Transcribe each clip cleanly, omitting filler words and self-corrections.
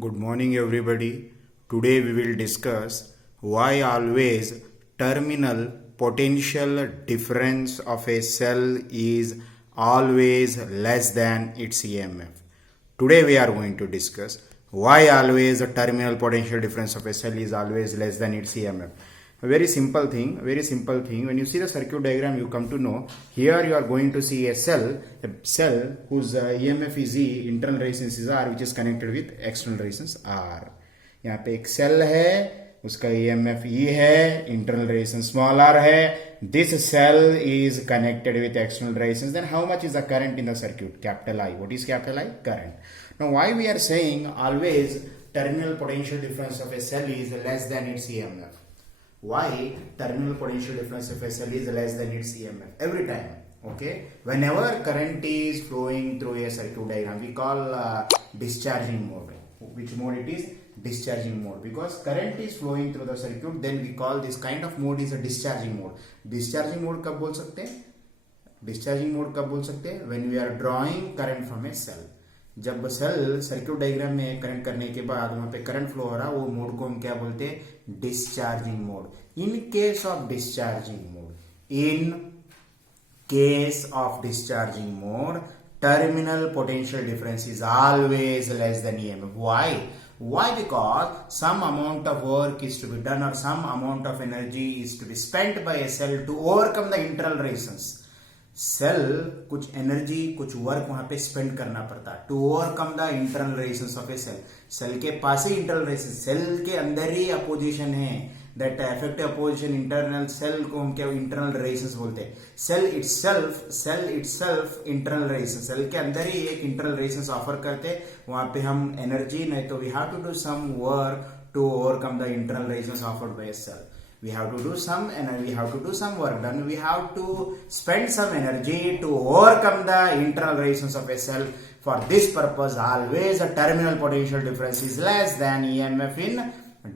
Good morning, everybody. Today we will discuss why always terminal potential difference of a cell is always less than its EMF. Today we are going to discuss why always the terminal potential difference of a cell is always less than its EMF. A very simple thing, when you see the circuit diagram you come to know here you are going to see a cell whose EMF is E, internal resistance is R, which is connected with external resistance R. यहाँ पे एक cell है, उसका EMF E है, internal resistance small r है. This cell is connected with external resistance. Then how much is the current in the circuit? Capital I. What is capital I? Current. Now why we are saying always terminal potential difference of a cell is less than its EMF? Why terminal potential difference of a cell is less than its EMF? Every time, okay, whenever current is flowing through a circuit diagram, we call discharging mode. Which mode it is? Discharging mode. Because current is flowing through the circuit, then we call this kind of mode is a discharging mode. Discharging mode कब बोल सकते हैं? Discharging mode कब बोल सकते हैं? When we are drawing current from a cell. जब cell circuit diagram में करंट करने के बाद वहां पे करंट फ्लो हो रहा, वो मोड को हम क्या बोलते हैं? Discharging mode. In case of discharging mode terminal potential difference is always less than EMF. Why? Because some amount of work is to be done or some amount of energy is to be spent by a cell to overcome the internal resistance. Cell कुछ energy कुछ work वहां पे spend करना पड़ता है to overcome the internal resistance of a cell. Cell के पास ही इंटरनल रेजिस्टेंस, सेल के अंदर ही अपोजिशन है, that effective opposition internal. Cell को हम क्या इंटरनल रेजिस्टेंस बोलते हैं. Cell itself internal resistance, cell के अंदर ही एक इंटरनल रेजिस्टेंस ऑफर करते हैं. वहां पे हम एनर्जी नहीं तो we have to do some work to overcome the internal resistance offered by cell. We have to do some energy, we have to do some work done, we have to spend some energy to overcome the internal resistance of a cell. For this purpose, always a terminal potential difference is less than EMF in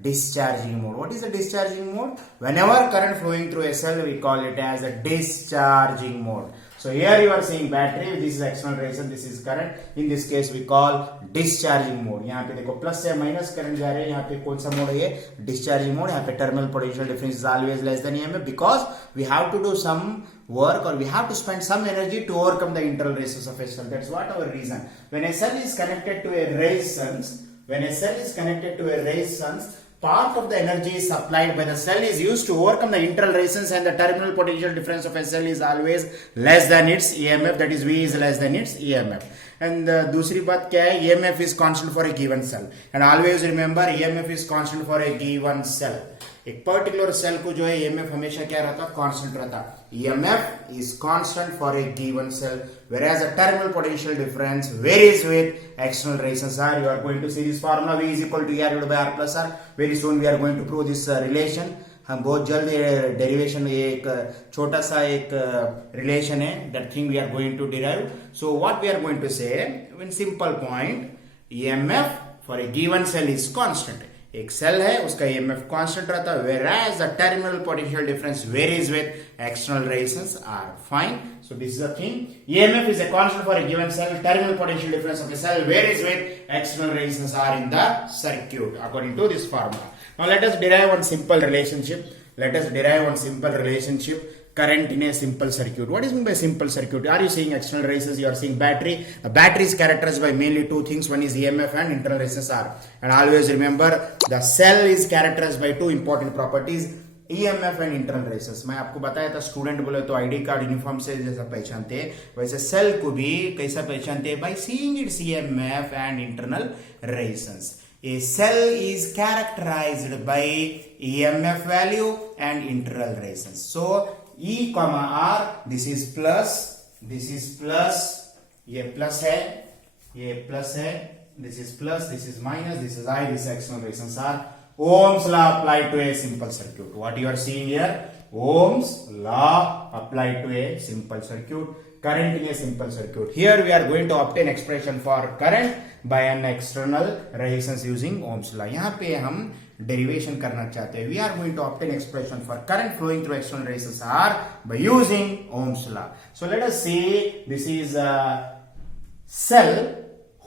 discharging mode. What is a discharging mode? Whenever current flowing through a cell, we call it as a discharging mode. So here you are seeing battery, this is external resistance, this is current. In this case we call discharging mode. यहाँ पे देखो plus से minus current जा रहे हैं. यहाँ पे कौन सा मोड है ये? Discharging mode. यहाँ पे terminal potential difference is always less then EMF because we have to do some work or we have to spend some energy to overcome the internal resistance of a cell. That's what our reason. When a cell is connected to a resistance, part of the energy supplied by the cell is used to overcome the internal resistance, and the terminal potential difference of a cell is always less than its EMF, that is V is less than its EMF. And दूसरी बात क्या है? EMF is constant for a given cell, and always remember EMF is constant for a given cell. एक particular cell को जो है EMF हमेशा क्या रहता? कांस्टेंट रहता. EMF is constant for a given cell, whereas the terminal potential difference varies with external resistance R. You are going to see this formula V is equal to R divided by R plus R. Very soon we are going to prove this relation. हम बहुत जल्द derivation, एक छोटा सा एक relation है, that thing we are going to derive. So what we are going to say in simple point, EMF for a given cell is constant. एक cell है, उसका EMF कांस्टेंट रहता है, whereas the terminal potential difference varies with external resistance R. Fine. So this is the thing. EMF is a constant for a given cell. Terminal potential difference of a cell varies with external resistance R in the circuit according to this formula. Now let us derive one simple relationship. Current in a simple circuit. What is meant by simple circuit? Are you seeing external resistance? You are seeing battery. The battery is characterized by mainly two things. One is EMF and internal resistance R. And always remember, the cell is characterized by two important properties, EMF and internal resistance. मैं आपको बताया था, student बोले तो ID card uniform से जैसा पहचानते हैं, वैसे सेल को भी कैसा पहचानते हैं? By seeing its EMF and internal resistance. A cell is characterized by EMF value and internal resistance. So E comma R, this is plus, ये प्लस है, this is plus, this is minus, this is I, this is external resistance R. Ohm's law applied to a simple circuit. What you are seeing here? Ohm's law applied to a simple circuit. Current in a simple circuit. Here we are going to obtain expression for current by an external resistance using Ohm's law. यहाँ पे हम derivation करना चाहते हैं. We are going to obtain expression for current flowing through external resistance R by using Ohm's law. So let us see, this is a cell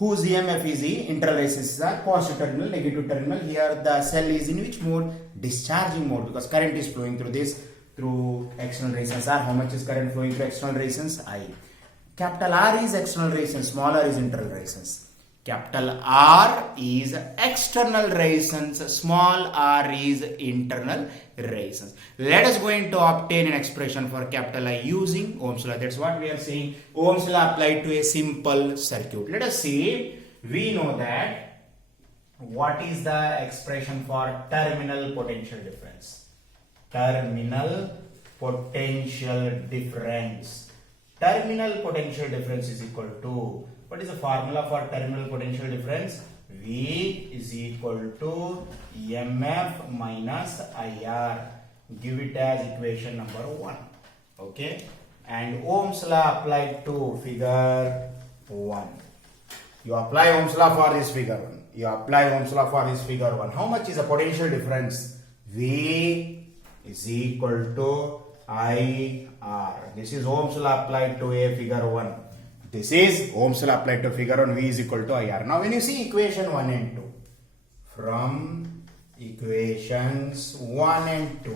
whose EMF is E, internal resistance are positive terminal, negative terminal. Here the cell is in which mode? Discharging mode, because current is flowing through this, through external resistance R. How much is current flowing through external resistance? I. Capital R is external resistance, small r is internal resistance. Capital R is external resistance, small r is internal resistance. Let us going to obtain an expression for capital I using Ohm's law. That's what we are saying. Ohm's law applied to a simple circuit. Let us see. We know that what is the expression for terminal potential difference? Terminal potential difference. Terminal potential difference is equal to, what is the formula for terminal potential difference? V is equal to MF minus IR. Give it as equation number 1. Okay. And Ohm's law applied to figure 1. You apply Ohm's law for this figure 1. You apply Ohm's law for this figure 1. How much is the potential difference? V is equal to IR. This is Ohm's law applied to a figure 1. This is Ohm's law applied to figure 1. V is equal to IR. Now when you see equation 1 and 2, from equations 1 and 2,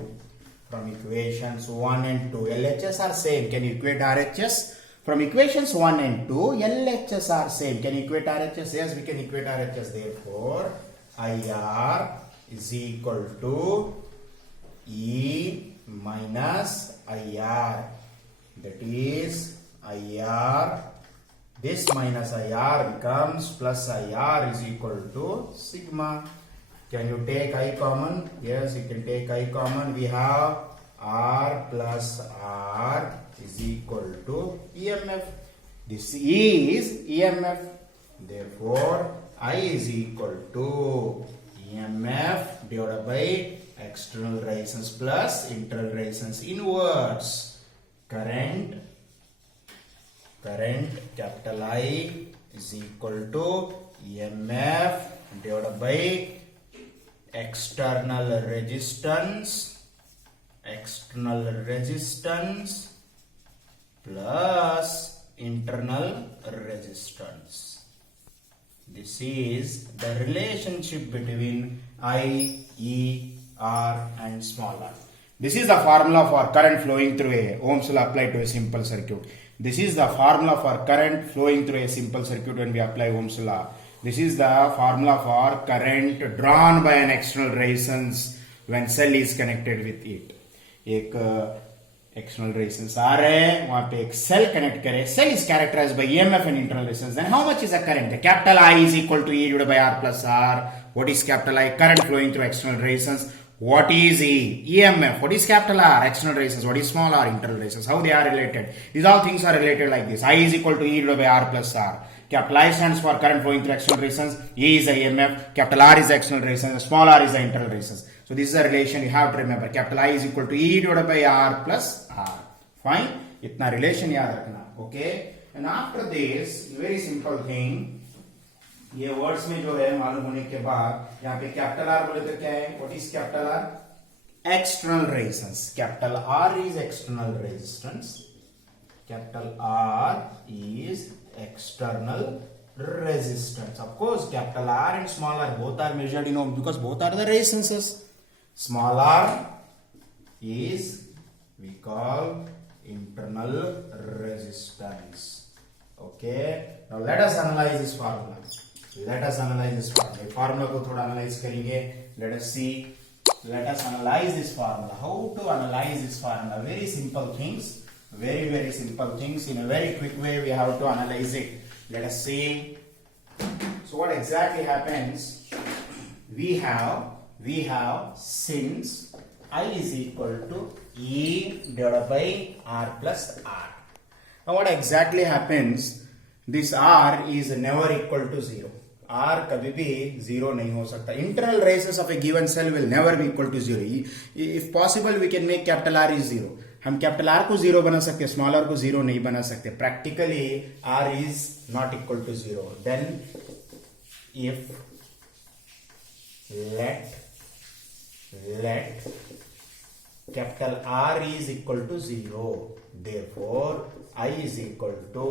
LHS are same. Can you equate RHS? From equations 1 and 2, LHS are same. Can you equate RHS? Yes, we can equate RHS. Therefore, IR is equal to E minus IR. That is IR. This minus IR becomes plus IR is equal to sigma. Can you take I common? Yes, you can take I common. We have R plus R is equal to EMF. This is EMF. Therefore, I is equal to EMF divided by external resistance plus internal resistance inverse. Current capital I is equal to EMF divided by external resistance plus internal resistance. This is the relationship between I, E, R and small r. This is the formula for current flowing through a Ohm's law applied to a simple circuit. This is the formula for current flowing through a simple circuit when we apply Ohm's law. This is the formula for current drawn by an external resistance when cell is connected with it. एक external resistance आ रहा है, वहां पे एक cell connect करे. Cell is characterized by EMF and internal resistance. Then how much is the current? The capital I is equal to E divided by R plus R. What is capital I? Current flowing through external resistance. What is E? EMF. What is capital R? External resistance. What is small r? Internal resistance. How they are related? These all things are related like this. I is equal to E divided by R plus R. Capital I stands for current flowing through external resistance. E is the EMF. Capital R is the external resistance. Small r is the internal resistance. So this is a relation you have to remember. Capital I is equal to E divided by R plus R. Fine. इतना relation याद रखना. Okay. And after this, very simple thing. ये words में जो है मालूम होने के बाद यहाँ पे कैपिटल आर बोले तो क्या है? What is capital R? External resistance. Capital R is external resistance. Capital R is external resistance. Of course, capital R and small r both are measured in ohm because both are the resistances. Small r is we call internal resistance. Okay. Now let us analyze this formula. Formula को थोड़ा analyze करेंगे. Let us see. Let us analyze this formula. How to analyze this formula? Very simple things. Very simple things. In a very quick way, we have to analyze it. Let us see. So what exactly happens? We have since I is equal to E divided by R plus R. Now what exactly happens? This R is never equal to 0. R कभी भी 0 नहीं हो सकता. Internal resistance of a given cell will never be equal to 0. If possible, we can make capital R is 0. हम capital R को 0 बना सकते, small are को 0 नहीं बना सकते. Practically R is not equal to 0. Then if let capital R is equal to 0, therefore I is equal to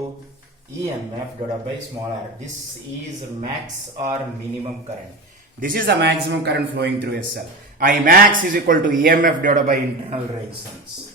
EMF divided by small r. This is max or minimum current. This is the maximum current flowing through a cell. I max is equal to EMF divided by internal resistance.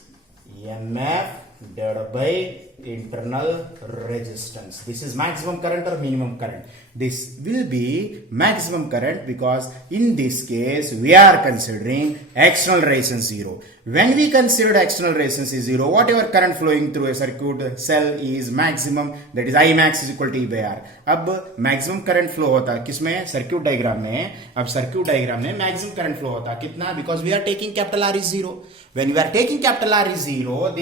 EMF divided by internal resistance. This is maximum current or minimum current. This will be maximum current because in this case we are considering external resistance 0. When we consider external resistance is 0, whatever current flowing through a circuit cell is maximum, that is I max is equal to E by R. अब maximum current flow होता है किसमें? Circuit diagram में. अब circuit diagram में maximum current flow होता है कितना? Because we are taking capital R is 0. When we are taking capital R is 0,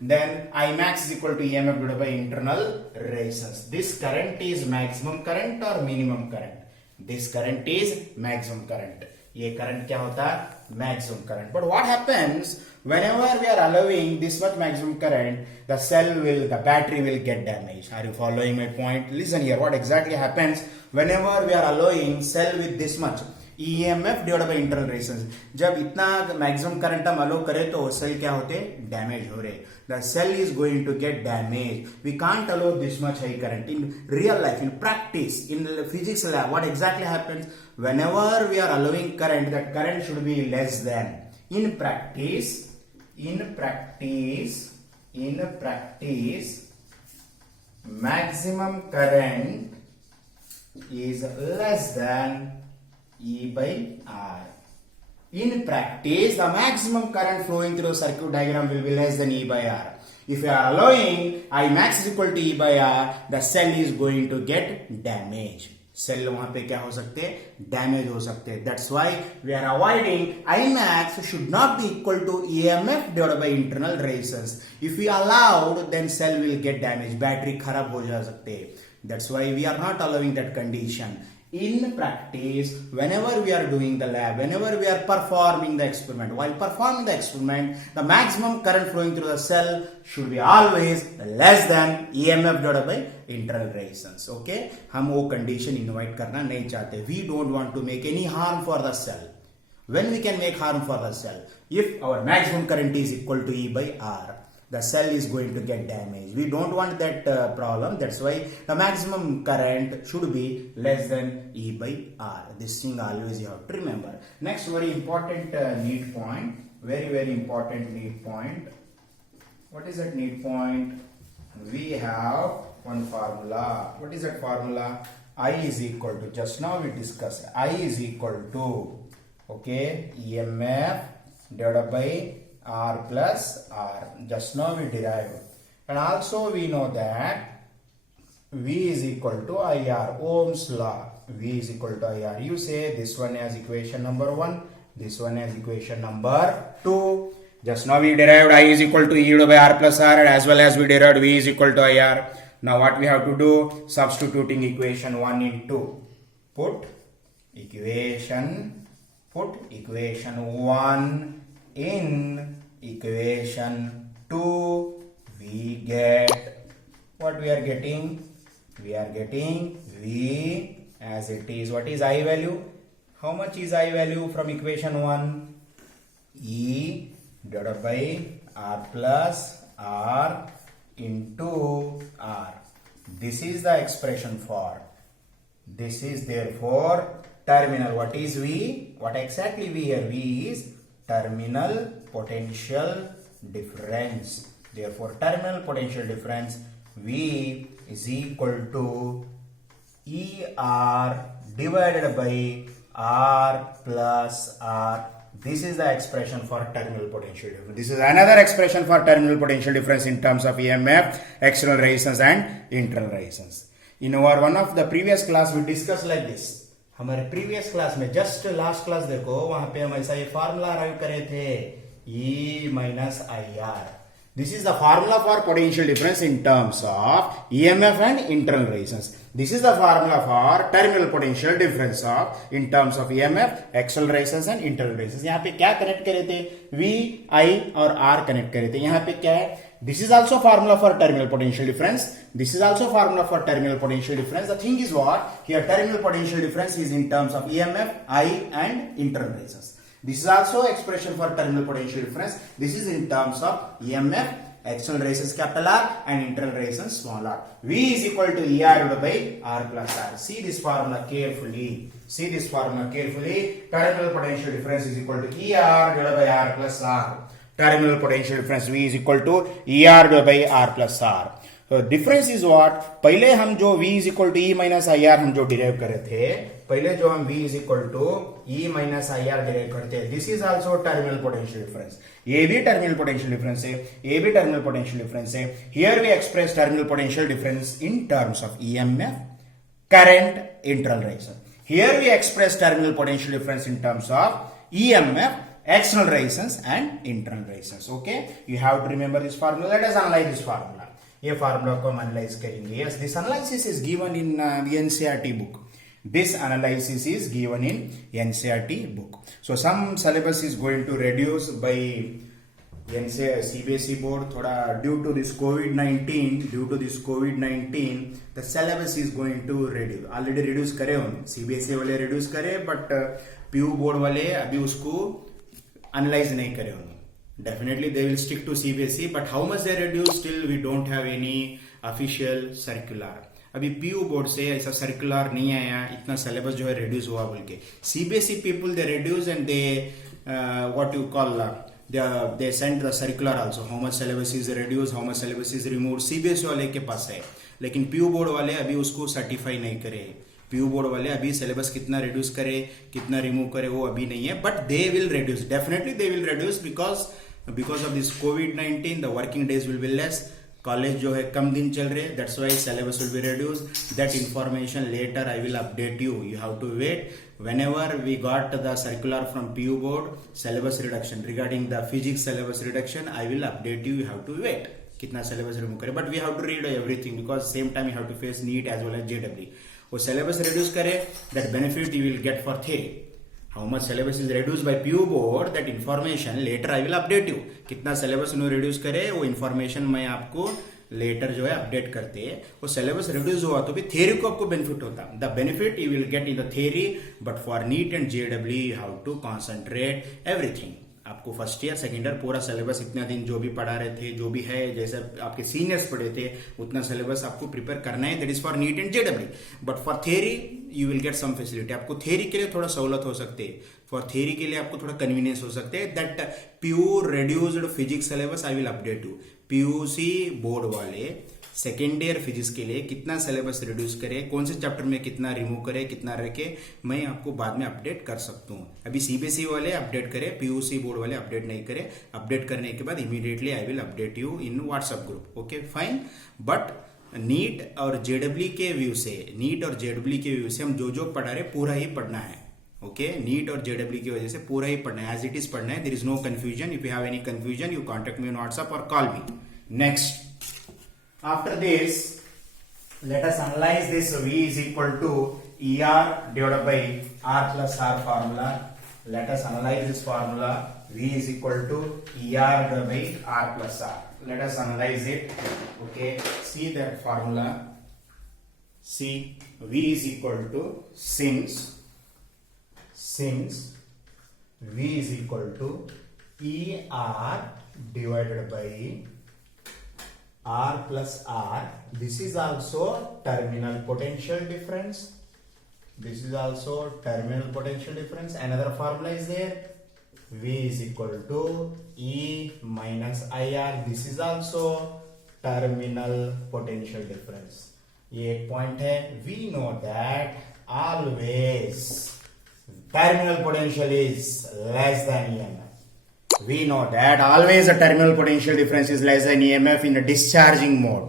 then I max is equal to EMF divided by internal resistance. This current is maximum current or minimum current? This current is maximum current. ये current क्या होता है? Maximum current. But what happens whenever we are allowing this much maximum current, the battery will get damaged. Are you following my point? Listen here, what exactly happens whenever we are allowing cell with this much EMF divided by internal resistance. जब इतना maximum current हम अलो करें तो cell क्या होते? Damage हो रहे. The cell is going to get damaged. We can't allow this much high current. In real life, in practice, in the physics lab, what exactly happens? Whenever we are allowing current, that current should be less than. In practice, maximum current is less than E by R. In practice, the maximum current flowing through circuit diagram will be less than E by R. If you are allowing I max is equal to E by R, the cell is going to get damaged. Cell वहां पे क्या हो सकते हैं? Damage हो सकते हैं. That's why we are avoiding I max should not be equal to EMF divided by internal resistance. If we allowed, then cell will get damaged. Battery खराब हो जा सकते हैं. That's why we are not allowing that condition. In practice, whenever we are doing the lab, whenever we are performing the experiment, while performing the experiment, the maximum current flowing through the cell should be always less than EMF divided by internal resistance. Okay? हम वो condition invite करना नहीं चाहते. We don't want to make any harm for the cell. When we can make harm for the cell? If our maximum current is equal to E by R, the cell is going to get damaged. We don't want that problem. That's why the maximum current should be less than E by R. This thing always you have to remember. Next very important need point. Very important need point. What is that need point? We have one formula. What is that formula? I is equal to, just now we discussed, I is equal to, okay, EMF divided by R plus R. Just now we derived. And also we know that V is equal to IR. Ohm's law. V is equal to IR. You say this one as equation number 1. This one as equation number 2. Just now we derived I is equal to E divided by R plus R, as well as we derived V is equal to IR. Now what we have to do? Substituting equation 1 in 2. Put equation 1 in equation 2, we get what we are getting? We are getting V as it is. What is I value? How much is I value from equation 1? E divided by R plus R into R. This is the expression for. This is therefore terminal. What is V? What exactly V here? V is terminal potential difference. Therefore, terminal potential difference V is equal to ER divided by R plus R. This is the expression for terminal potential difference. This is another expression for terminal potential difference in terms of EMF, external resistance and internal resistance. In our one of the previous class we discussed like this. हमारे previous class में just last class देखो वहां पे हम ऐसा ये formula arrive करे थे E minus IR. This is the formula for potential difference in terms of EMF and internal resistance. This is the formula for terminal potential difference of in terms of EMF, external resistance and internal resistance. यहाँ पे क्या connect करे थे? V, I और R connect करे थे. यहाँ पे क्या है? This is also formula for terminal potential difference. This is also formula for terminal potential difference. The thing is what? Here terminal potential difference is in terms of EMF, I and internal resistance. This is also expression for terminal potential difference. This is in terms of EMF, external resistance capital R and internal resistance small r. V is equal to ER divided by R plus R. See this formula carefully. See this formula carefully. Terminal potential difference is equal to ER divided by R plus R. Terminal potential difference V is equal to ER divided by R plus R. Difference is what, पहले हम जो V is equal to E minus I R हम जो derive करे थे, पहले जो हम V is equal to E minus I R derive करते हैं, this is also terminal potential difference. ये भी टर्मिनल पोटेंशियल डिफरेंस है, ये भी टर्मिनल पोटेंशियल डिफरेंस है. Here we express terminal potential difference in terms of EMF, current, internal resistance. Here we express terminal potential difference in terms of EMF, external resistance and internal resistance. Okay, you have to remember this formula. Let us analyze this formula. ये formula को हम analyse करेंगे. Yes, this analysis is given in NCERT book. This analysis is given in NCERT book. So some syllabus is going to reduce by CBSE board. थोड़ा due to this COVID-19, the syllabus is going to reduce. Already reduce करे उन्हें, CBSE वाले reduce करे, but PU board वाले अभी उसको analyze नहीं करे उन्हें. Definitely they will stick to CBSE, but how much they reduce still we don't have any official circular. अभी PU बोर्ड से ऐसा सर्कुलर नहीं आया, इतना सिलेबस जो है रिड्यूस हुआ बोल के. CBSE people they reduce and they what you call they send the circular also, how much syllabus is reduced, how much syllabus is removed. CBSE वाले के पास है, लेकिन PU बोर्ड वाले अभी उसको सर्टिफाई नहीं करे. PU बोर्ड वाले अभी सिलेबस कितना रिड्यूस करे, कितना रिमूव करे वो अभी नहीं है, but they will reduce, definitely they will reduce because of this COVID-19 the working days will be less. College जो है कम दिन चल रहे, that's why syllabus will be reduced. That information later I will update you. You have to wait. Whenever we got the circular from PU board syllabus reduction regarding the physics syllabus reduction, I will update you. You have to wait. कितना syllabus remove करे, but we have to read everything because same time you have to face NEET as well as JEE. वो syllabus reduce करे, that benefit you will get for theory. How much syllabus is reduced by PU board, that information later I will update you. कितना syllabus उन्होंने reduce करे वो information मैं आपको later जो है update करते हैं. वो syllabus reduce हुआ तो भी theory को आपको benefit होता. The benefit you will get in the theory, but for NEET and JEE you have to concentrate everything. आपको फर्स्ट ईयर सेकेंड ईयर पूरा सिलेबस इतना दिन जो भी पढ़ा रहे थे, जो भी है, जैसे आपके सीनियर्स पढ़े थे उतना सिलेबस आपको प्रिपेयर करना है. That is for NEET and जेडब्ल्यू. But for theory you will get some facility. आपको थियरी के लिए थोड़ा सहूलत हो सकते हैं, फॉर थियरी के लिए आपको थोड़ा कन्वीनियंस हो सकते हैं. That pure reduced physics syllabus I will update you. PUC board वाले सेकेंड ईयर फिजिक्स के लिए कितना सिलेबस रिड्यूस करे, कौन से चैप्टर में कितना रिमूव करे, कितना रखे, मैं आपको बाद में अपडेट कर सकता हूँ. अभी सीबीएसई वाले अपडेट करे, पीयूसी बोर्ड वाले अपडेट नहीं करे. अपडेट करने के बाद immediately I will update you in WhatsApp group. Okay fine. But NEET और जेडब्ल्यू के व्यू से हम जो पढ़ा रहे पूरा ही पढ़ना है. ओके, नीट और जेडब्ल्यू की वजह से पूरा ही पढ़ना है, एज इट इज पढ़ना है. There is no confusion. If you have any confusion you contact me on WhatsApp और call me. Next, after this let us analyze this V is equal to ER divided by R plus R formula. Let us analyze this formula. V is equal to ER divided by R plus R. Let us analyze it. Okay, see that formula. See, V is equal to since V is equal to ER divided by R plus R. This is also terminal potential difference. Another formula is there. V is equal to E minus IR. This is also terminal potential difference. ये एक point है. We know that always terminal potential is less than EMF. We know that always the terminal potential difference is less than EMF in a discharging mode.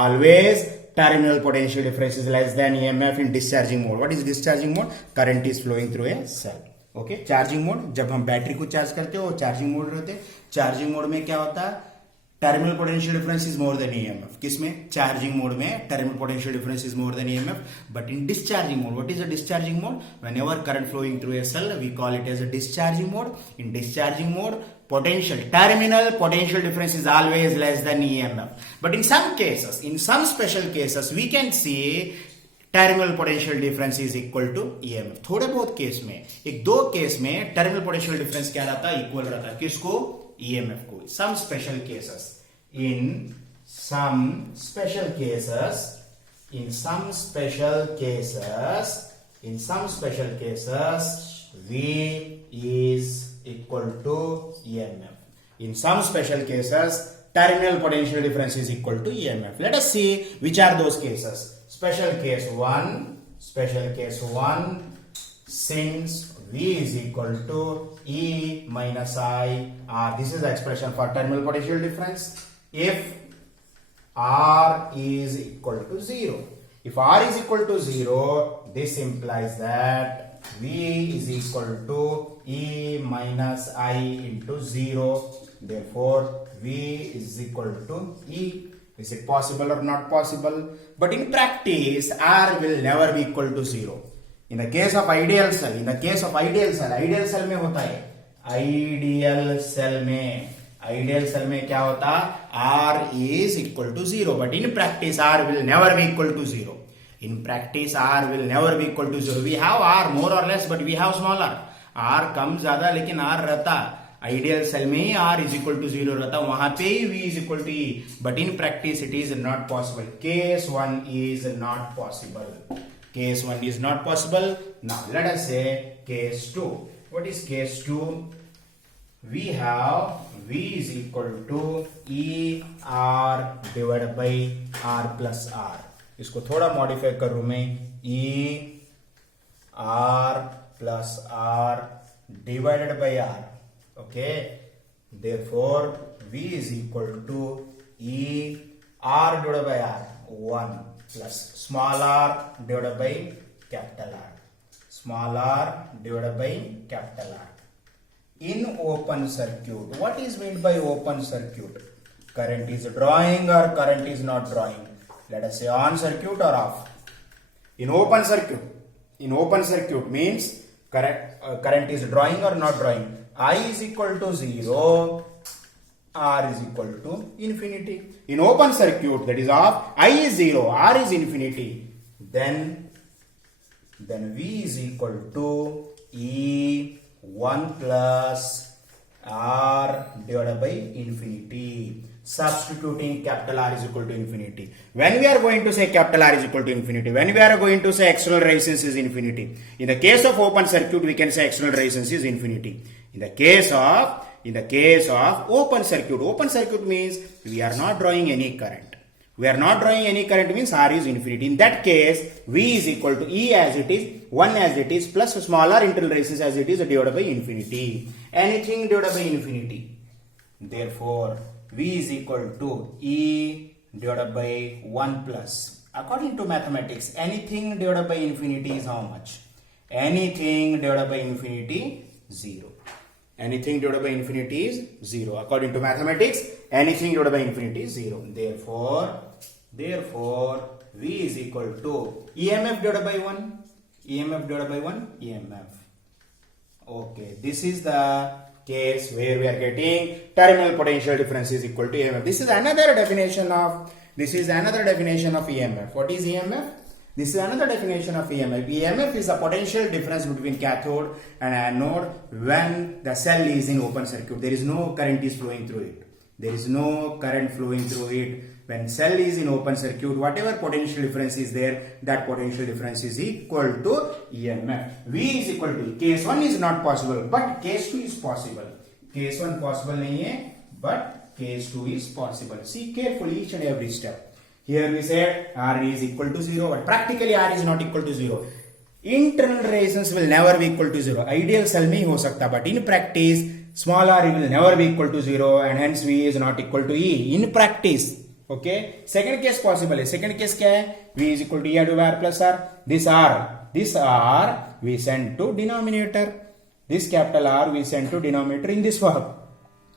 Always terminal potential difference is less than EMF in discharging mode. What is discharging mode? Current is flowing through a cell. Okay, charging mode, जब हम battery को charge करते हो charging mode रहते हैं. Charging mode में क्या होता है? Terminal potential difference is more than EMF. किसमें? चार्जिंग मोड में terminal potential difference is more than EMF. But in discharging mode, what is a discharging mode? Whenever current flowing through a cell we call it as a discharging mode. In discharging mode terminal potential difference is always less than EMF. But in some cases, in some special cases, we can see terminal potential difference is equal to EMF. थोड़े बहुत case में, एक दो case में terminal potential difference क्या रहता है? Equal रहता है. किसको? EMF को. Some special cases, In some special cases, V is equal to EMF. In some special cases, terminal potential difference is equal to EMF. Let us see which are those cases. Special case 1, since V is equal to E minus I R. This is the expression for terminal potential difference. If R is equal to 0. If R is equal to 0, this implies that V is equal to E minus I into 0. Therefore, V is equal to E. Is it possible or not possible? But in practice, R will never be equal to 0. In the case of ideal cell, ideal cell में होता है, ideal cell में क्या होता? R is equal to 0. But in practice, R will never be equal to 0. In practice, R will never be equal to 0. We have R more or less, but we have smaller. R कम ज्यादा लेकिन R रहता. Ideal cell में R is equal to 0 रहता, वहां पे ही V is equal to E. But in practice, it is not possible. Case 1 is not possible. Case 1 is not possible. Now let us say case 2. What is case 2? We have V is equal to E R divided by R plus R. इसको थोड़ा modify करूं मैं, E R plus R divided by R. Okay, therefore V is equal to E R divided by R 1 plus small r divided by capital R. Small r divided by capital R. In open circuit, what is meant by open circuit? Current is drawing or current is not drawing? Let us say on circuit or off. In open circuit means current is drawing or not drawing. I is equal to 0, R is equal to infinity. In open circuit, that is off, I is 0, R is infinity. Then V is equal to E 1 plus R divided by infinity. Substituting capital R is equal to infinity. When we are going to say capital R is equal to infinity, when we are going to say external resistance is infinity, in the case of open circuit, we can say external resistance is infinity. In the case of open circuit means we are not drawing any current. We are not drawing any current means R is infinity. In that case, V is equal to E as it is, 1 as it is, plus smaller internal resistance as it is divided by infinity. Anything divided by infinity. Therefore, V is equal to E divided by 1 plus. According to mathematics, anything divided by infinity is how much? Anything divided by infinity, 0. Anything divided by infinity is 0. According to mathematics, anything divided by infinity is 0. Therefore, V is equal to EMF divided by 1. EMF divided by 1, EMF. Okay, this is the case where we are getting terminal potential difference is equal to EMF. This is another definition of EMF. What is EMF? This is another definition of EMF. EMF is the potential difference between cathode and anode when the cell is in open circuit. There is no current is flowing through it. There is no current flowing through it. When cell is in open circuit, whatever potential difference is there, that potential difference is equal to EMF. V is equal to, case 1 is not possible, but case 2 is possible. Case 1 possible nahi hai, but case 2 is possible. See carefully each and every step. Here we said R is equal to 0, but practically R is not equal to 0. Internal resistance will never be equal to 0. Ideal cell mein ho sakta, but in practice, small r will never be equal to 0 and hence V is not equal to E. In practice, okay. Second case possible hai. Second case kya hai? V is equal to E divided by R plus R. This R we send to denominator. This capital R we send to denominator in this form.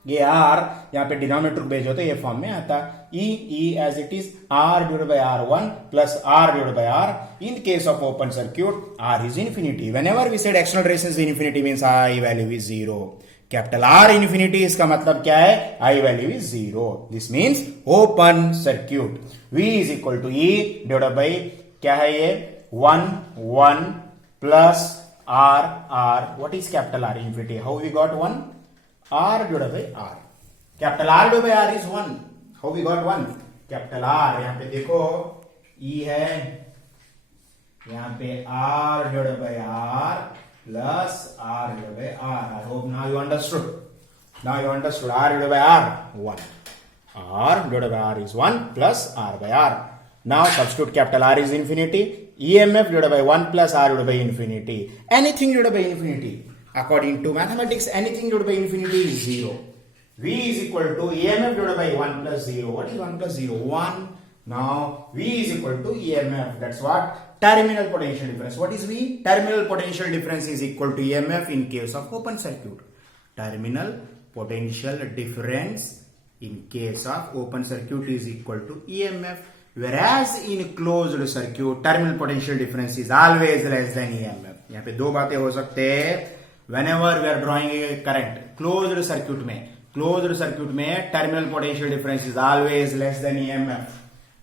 ये R यहाँ पे denominator भेजो तो ये form में आता E as it is R divided by R1 plus R divided by R. In case of open circuit, R is infinity. Whenever we said external resistance is infinity means I value is 0. Capital R infinity इसका मतलब क्या है? I value is 0. This means open circuit. V is equal to E divided by क्या है ये? 1 plus R. What is capital R infinity? How we got 1? R divided by R. Capital R divided by R is 1. How we got 1? Capital R, यहाँ पे देखो E है, यहाँ पे R divided by R plus R divided by R. I hope now you understood. Now you understood. R divided by R 1. R divided by R is 1 plus R by R. Now substitute capital R is infinity. EMF divided by 1 plus R divided by infinity. Anything divided by infinity. According to mathematics, anything divided by infinity is 0. V is equal to EMF divided by 1 plus 0. What is 1 plus 0? 1. Now V is equal to EMF. That's what? Terminal potential difference. What is V? Terminal potential difference is equal to EMF in case of open circuit. Terminal potential difference in case of open circuit is equal to EMF, whereas in closed circuit terminal potential difference is always less than EMF. यहाँ पे दो बातें हो सकते हैं. whenever we are drawing a current closed circuit में terminal potential difference is always less than EMF.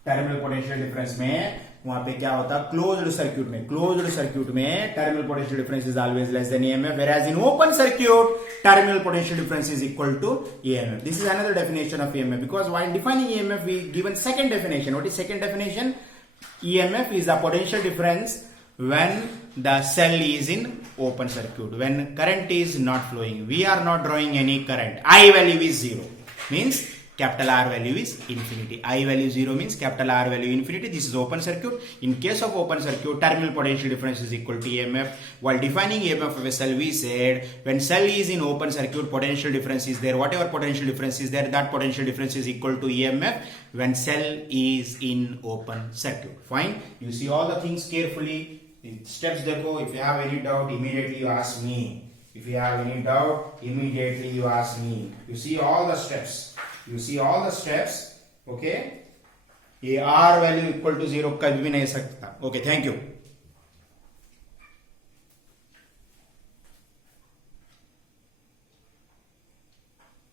terminal potential difference में वहां पे क्या होता है, क्लोज्ड सर्क्यूट में terminal potential difference is always less than EMF, whereas in open circuit terminal potential difference is equal to EMF. This is another definition of EMF, because while defining EMF we given second definition. What is second definition? EMF is the potential difference when the cell is in open circuit, when current is not flowing, we are not drawing any current, I value is 0, means capital R value is infinity. I value 0 means capital R value infinity. This is open circuit. In case of open circuit, terminal potential difference is equal to EMF. While defining EMF of a cell, we said when cell is in open circuit, potential difference is there. Whatever potential difference is there, that potential difference is equal to EMF when cell is in open circuit. Fine. You see all the things carefully. Steps देखो. If you have any doubt, immediately you ask me. If you have any doubt, immediately you ask me. You see all the steps. Okay. ये R value equal to 0 कभी भी नहीं सकता. Okay, thank you.